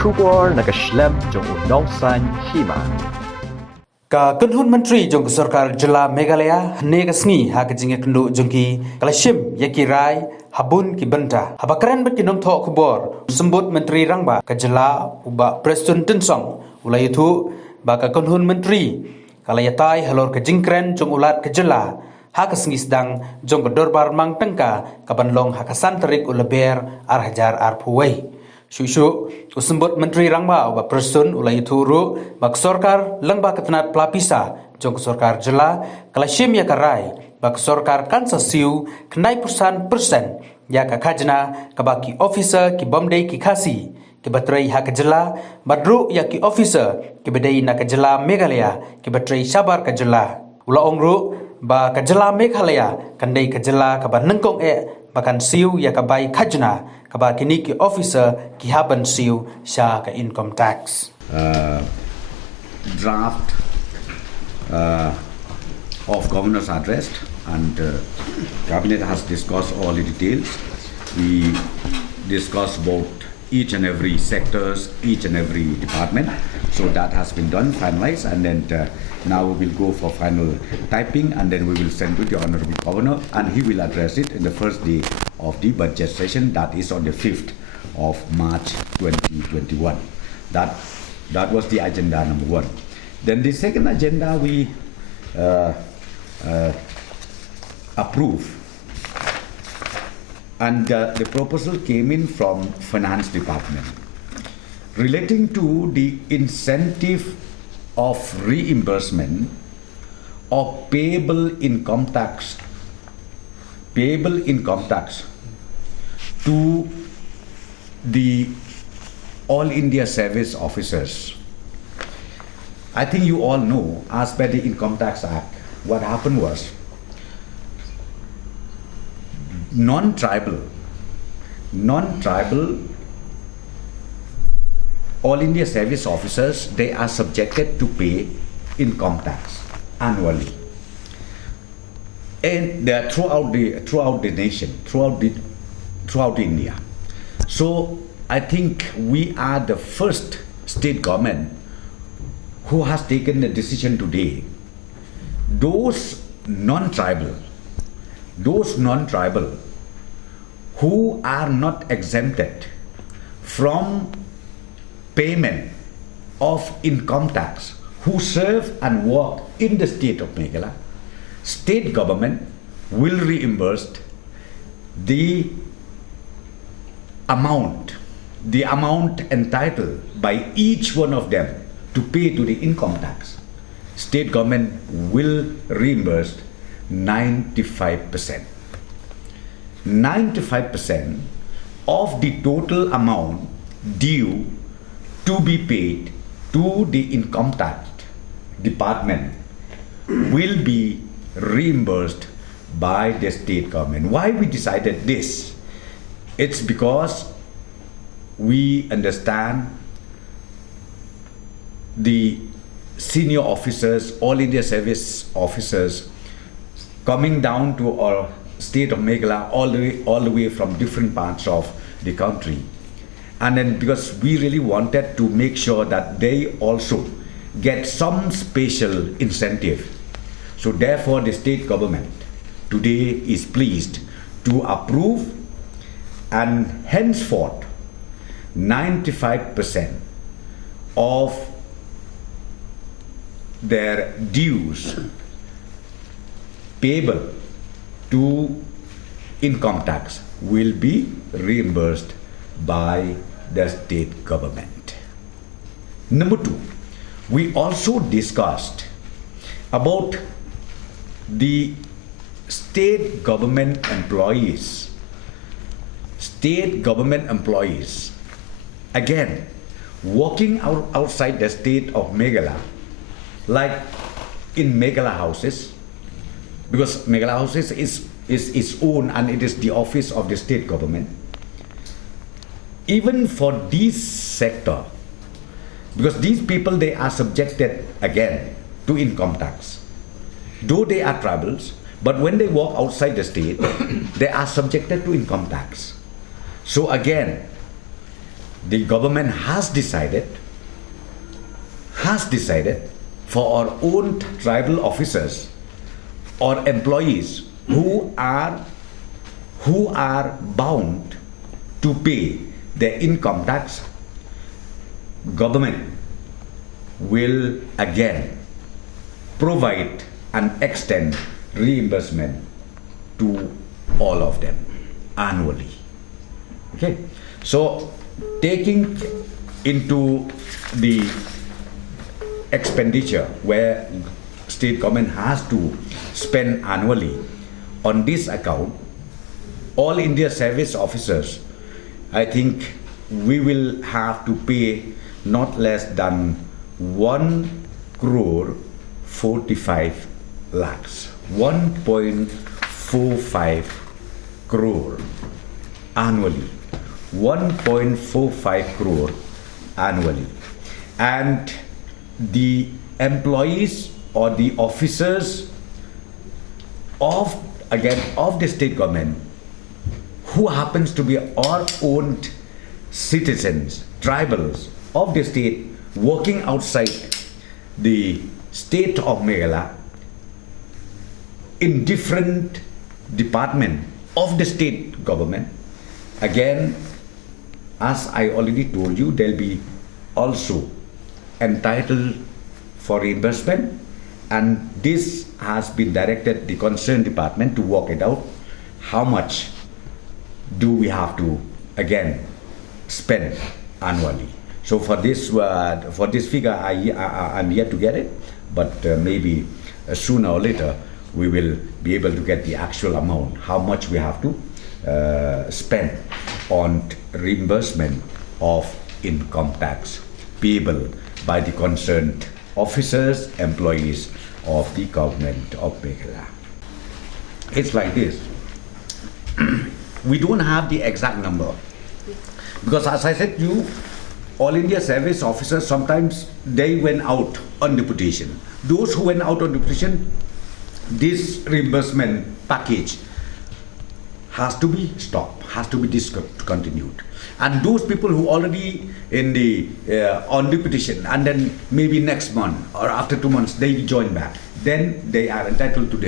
Kubor nakaslem jong unongsan Hima. Ka kunhun menteri jong Sorkar jela Meghalaya nega sngi ha kajinge kendu jongki kalashim yaki rai habun ki benta habakran bet kinong tho kubor sembut menteri rangba ka jela uba preston tensong ulai itu ba ka kunhun menteri kalayatai halor ka jingkren jong ulat ka jela ha kasngi sedang jong ka dorbar mang tengka ka banlong ha kasan terik ulaber ar hajar ar puwai Shushu usembut menteri rangba uba person ulai turu bak Sorkar lengba ketenat Pisa jong Sorkar jela kalashim ya karai bak Sorkar kansa Siew kenai persen ya ka Khajna ka baki officer ki bomdei ki khasi ki batrai ha ka jela badru ya ki officer ki bedai na ka jela Meghalaya ki batrai sabar ka jela ula ongru ba ka jela Meghalaya kandai ka jela ka ba nengkong bakan Siew ya ka bai Khajna kaba kini ki officer ki haban Siew sha ka income tax draft of governor's address and cabinet has discussed all the details. We discussed about each and every sectors, each and every department. So that has been done, finalized, and then now we will go for final typing, and then we will send to the Honorable Governor, and he will address it in the first day of the budget session, that is on the 5th of March 2021. That was the agenda number one. Then the second agenda we approve, and the proposal came in from Finance Department relating to the incentive of reimbursement of payable income tax to the All India Service Officers. I think you all know, as per the Income Tax Act, what happened was non-tribal All India Service Officers, they are subjected to pay income tax annually, and they are throughout the nation, throughout India. So I think we are the first state government who has taken the decision today. Those non-tribal who are not exempted from payment of income tax, who serve and work in the state of Meghalaya, state government will reimburse the amount entitled by each one of them to pay to the income tax. State government will reimburse 95%. 95% of the total amount due to be paid to the income tax department will be reimbursed by the state government. Why we decided this? It's because we understand the senior officers, All India Service Officers, coming down to our state of Meghalaya all the way from different parts of the country. And then because we really wanted to make sure that they also get some special incentive. So therefore the state government today is pleased to approve, and henceforth 95% of their dues payable to income tax will be reimbursed by the state government. Number two, we also discussed about the state government employees. Again, working outside the state of Meghalaya, like in Meghalaya houses, because Meghalaya houses is its own and it is the office of the state government. Even for this sector, because these people, they are subjected again to income tax. Though they are tribals, but when they walk outside the state, they are subjected to income tax. So again, the government has decided for our own tribal officers or employees who are bound to pay their income tax, government will again provide and extend reimbursement to all of them annually. Okay, so taking into the expenditure where state government has to spend annually on this account, all India service officers, I think we will have to pay not less than 1,45 lakhs, 1.45 crore annually, 1.45 crore annually. And the employees or the officers of the state government who happens to be our own citizens, tribals of the state working outside the state of Meghalaya in different department of the state government, again, as I already told you, they'll be also entitled for reimbursement, and this has been directed the concerned department to work it out. How much do we have to again spend annually? So for this figure, I'm yet to get it, but maybe sooner or later we will be able to get the actual amount, how much we have to spend on reimbursement of income tax payable by the concerned officers, employees of the government of Meghalaya. It's like this. We don't have the exact number because, as I said to you, all India service officers, sometimes they went out on deputation. Those who went out on deputation, this reimbursement package has to be stopped, has to be discontinued. And those people who already in the on deputation, and then maybe next month or after 2 months they join back, then they are entitled to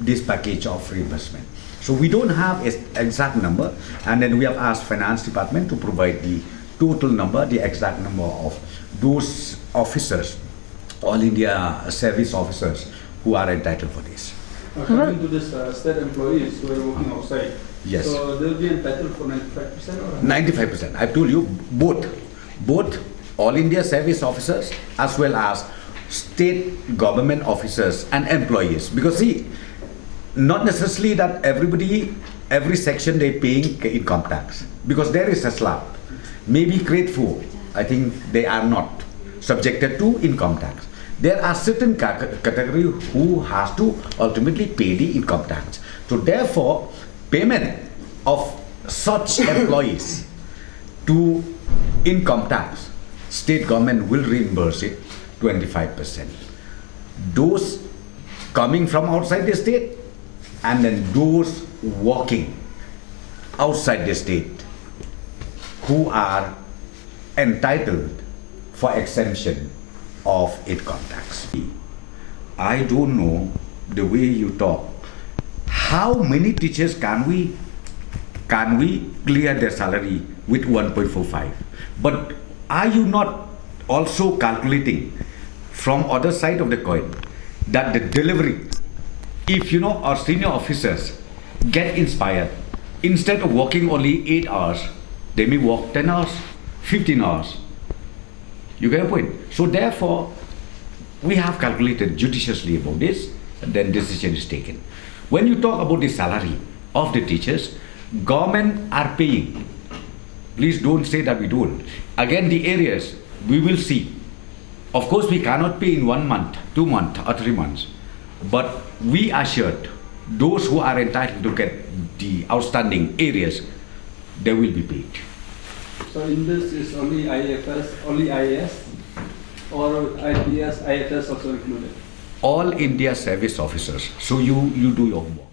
this package of reimbursement. So we don't have an exact number, and then we have asked finance department to provide the total number, the exact number of those officers, all India service officers who are entitled for this. Coming to this state employees who are working outside, yes. So they'll be entitled for 95% or 95%. I've told you both all India service officers as well as state government officers and employees. Because see, not necessarily that every section they paying income tax, because there is a slab. Maybe grade 4, I think they are not subjected to income tax. There are certain category who has to ultimately pay the income tax. So therefore, payment of such employees to income tax, state government will reimburse it 25%. Those coming from outside the state, and then those working outside the state who are entitled for exemption of income tax. I don't know the way you talk. How many teachers can we clear their salary with 1.45? But are you not also calculating from other side of the coin that the delivery, if you know our senior officers get inspired, instead of working only 8 hours, they may work 10 hours, 15 hours. You get a point? So therefore, we have calculated judiciously about this, and then decision is taken. When you talk about the salary of the teachers, government are paying. Please don't say that we don't. Again, the areas, we will see. Of course, we cannot pay in 1 month, 2 months, or 3 months. But we assured those who are entitled to get the outstanding areas, they will be paid. so in this is only IFS, only IAS, or IPS, IFS also included? All India service officers. So you do your homework.